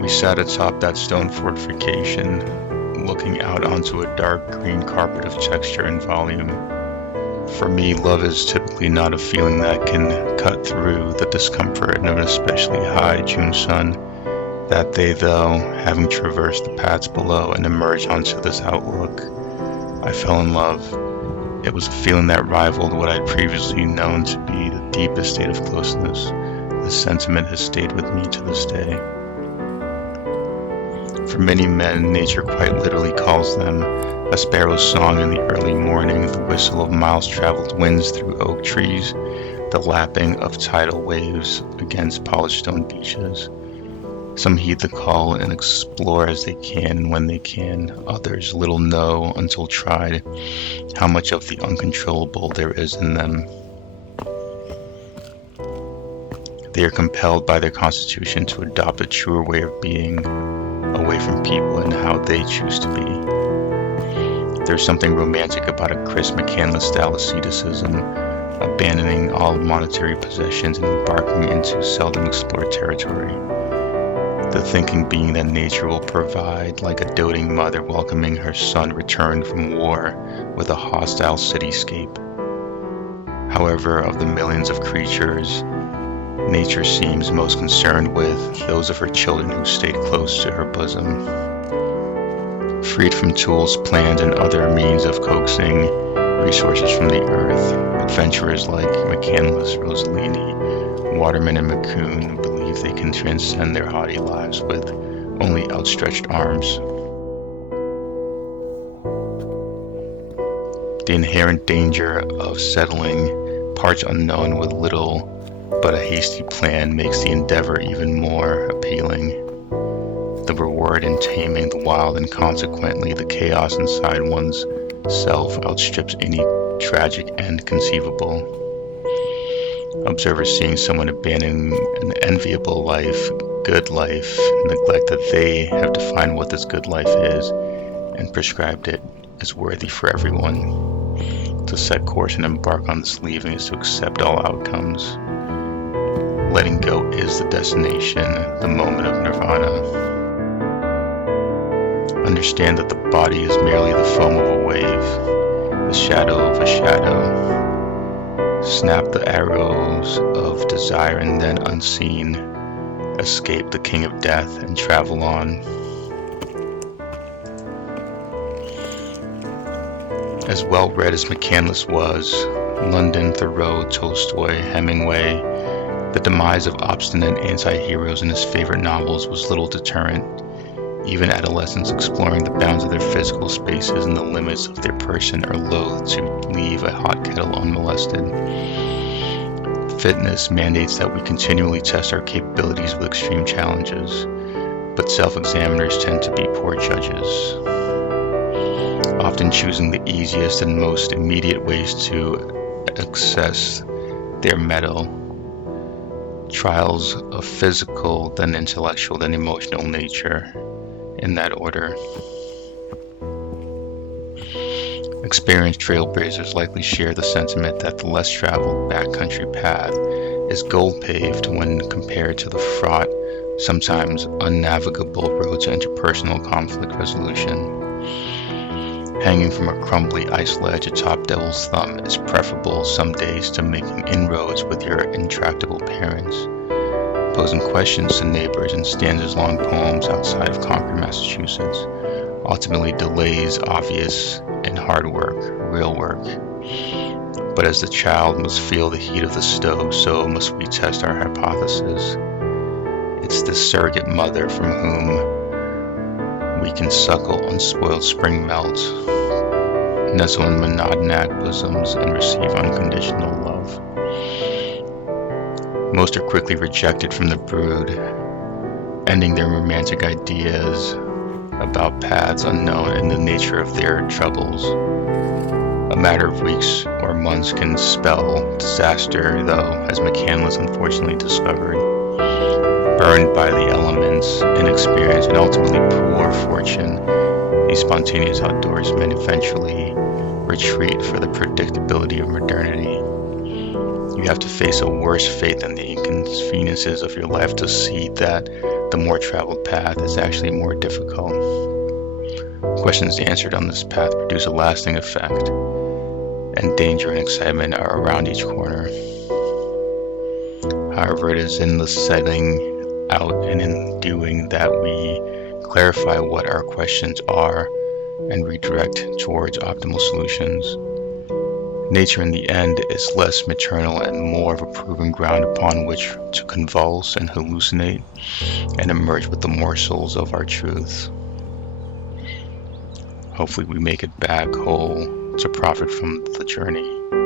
We sat atop that stone fortification, looking out onto a dark green carpet of texture and volume. For me, love is typically not a feeling that can cut through the discomfort of an especially high June sun. That day, though, having traversed the paths below and emerged onto this outlook, I fell in love. It was a feeling that rivaled what I'd previously known to be the deepest state of closeness. This sentiment has stayed with me to this day. For many men, nature quite literally calls them. A sparrow's song in the early morning, the whistle of miles-traveled winds through oak trees, the lapping of tidal waves against polished stone beaches. Some heed the call and explore as they can and when they can. Others little know until tried how much of the uncontrollable there is in them. They are compelled by their constitution to adopt a truer way of being, away from people and how they choose to be. There's something romantic about a Chris McCandless style asceticism, abandoning all monetary possessions and embarking into seldom explored territory. The thinking being that nature will provide, like a doting mother welcoming her son returned from war with a hostile cityscape. However, of the millions of creatures, nature seems most concerned with those of her children who stayed close to her bosom. Freed from tools, plans, and other means of coaxing resources from the earth, adventurers like McCandless, Rossellini, Waterman, and McCune believe they can transcend their haughty lives with only outstretched arms. The inherent danger of settling parts unknown with little but a hasty plan makes the endeavor even more appealing. The reward in taming the wild and consequently the chaos inside one's self outstrips any tragic end conceivable. Observers seeing someone abandon an enviable life, good life, neglect that they have defined what this good life is and prescribed it as worthy for everyone. To set course and embark on this leaving is to accept all outcomes. Letting go is the destination, the moment of nirvana. Understand that the body is merely the foam of a wave, the shadow of a shadow. Snap the arrows of desire and then unseen, escape the king of death and travel on. As well read as McCandless was, London, Thoreau, Tolstoy, Hemingway, the demise of obstinate anti-heroes in his favorite novels was little deterrent. Even adolescents exploring the bounds of their physical spaces and the limits of their person are loath to leave a hot kettle unmolested. Fitness mandates that we continually test our capabilities with extreme challenges, but self-examiners tend to be poor judges, often choosing the easiest and most immediate ways to access their mettle. Trials of physical, then intellectual, then emotional nature, in that order. Experienced trailblazers likely share the sentiment that the less traveled backcountry path is gold-paved when compared to the fraught, sometimes unnavigable road to interpersonal conflict resolution. Hanging from a crumbly ice ledge atop Devil's Thumb is preferable some days to making inroads with your intractable parents, posing questions to neighbors in stanzas-long poems outside of Concord, Massachusetts. Ultimately, delays obvious in hard work, real work. But as the child must feel the heat of the stove, so must we test our hypothesis. It's this surrogate mother from whom we can suckle unspoiled spring melt, nestle in monadnock bosoms, and receive unconditional love. Most are quickly rejected from the brood, ending their romantic ideas about paths unknown and the nature of their troubles. A matter of weeks or months can spell disaster, though, as McCandless unfortunately discovered. Burned by the elements, inexperience, and ultimately poor fortune, these spontaneous outdoorsmen eventually retreat for the predictability of modernity. You have to face a worse fate than the inconveniences of your life to see that the more traveled path is actually more difficult. Questions answered on this path produce a lasting effect, and danger and excitement are around each corner. However, it is in the setting out and in doing that we clarify what our questions are and redirect towards optimal solutions. Nature in the end is less maternal and more of a proven ground upon which to convulse and hallucinate and emerge with the morsels of our truths. Hopefully we make it back whole to profit from the journey.